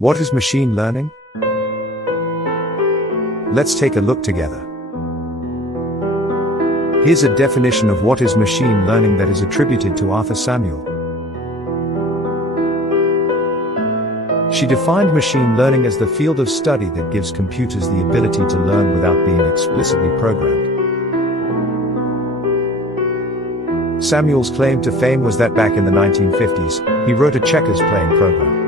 What is machine learning? Let's take a look together. Here's a definition of what is machine learning that is attributed to Arthur Samuel. She defined machine learning as the field of study that gives computers the ability to learn without being explicitly programmed. Samuel's claim to fame was that back in the 1950s, he wrote a checkers playing program.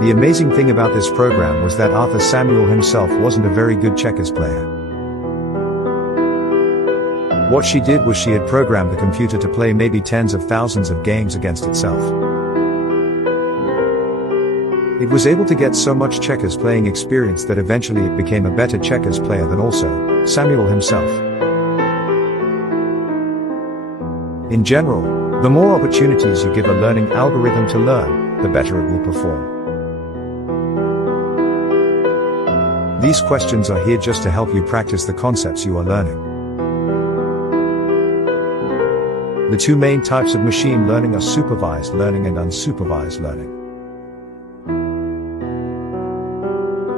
The amazing thing about this program was that Arthur Samuel himself wasn't a very good checkers player. What she did was she had programmed the computer to play maybe tens of thousands of games against itself. It was able to get so much checkers playing experience that eventually it became a better checkers player than also Samuel himself. In general, the more opportunities you give a learning algorithm to learn, the better it will perform. These questions are here just to help you practice the concepts you are learning. The two main types of machine learning are supervised learning and unsupervised learning.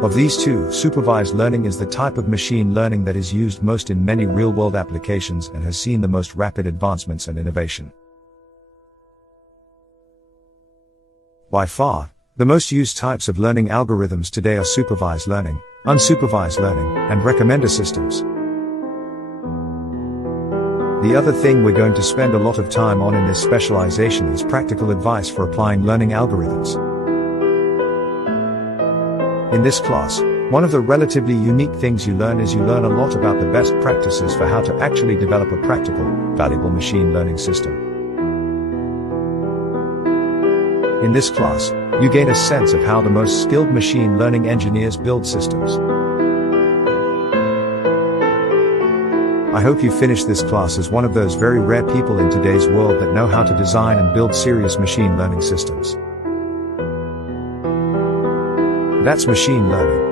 Of these two, supervised learning is the type of machine learning that is used most in many real-world applications and has seen the most rapid advancements and innovation. By far, the most used types of learning algorithms today are supervised learning, unsupervised learning, and recommender systems. The other thing we're going to spend a lot of time on in this specialization is practical advice for applying learning algorithms. In this class, one of the relatively unique things you learn is you learn a lot about the best practices for how to actually develop a practical, valuable machine learning system. In this class, you gain a sense of how the most skilled machine learning engineers build systems. I hope you finish this class as one of those very rare people in today's world that know how to design and build serious machine learning systems. That's machine learning.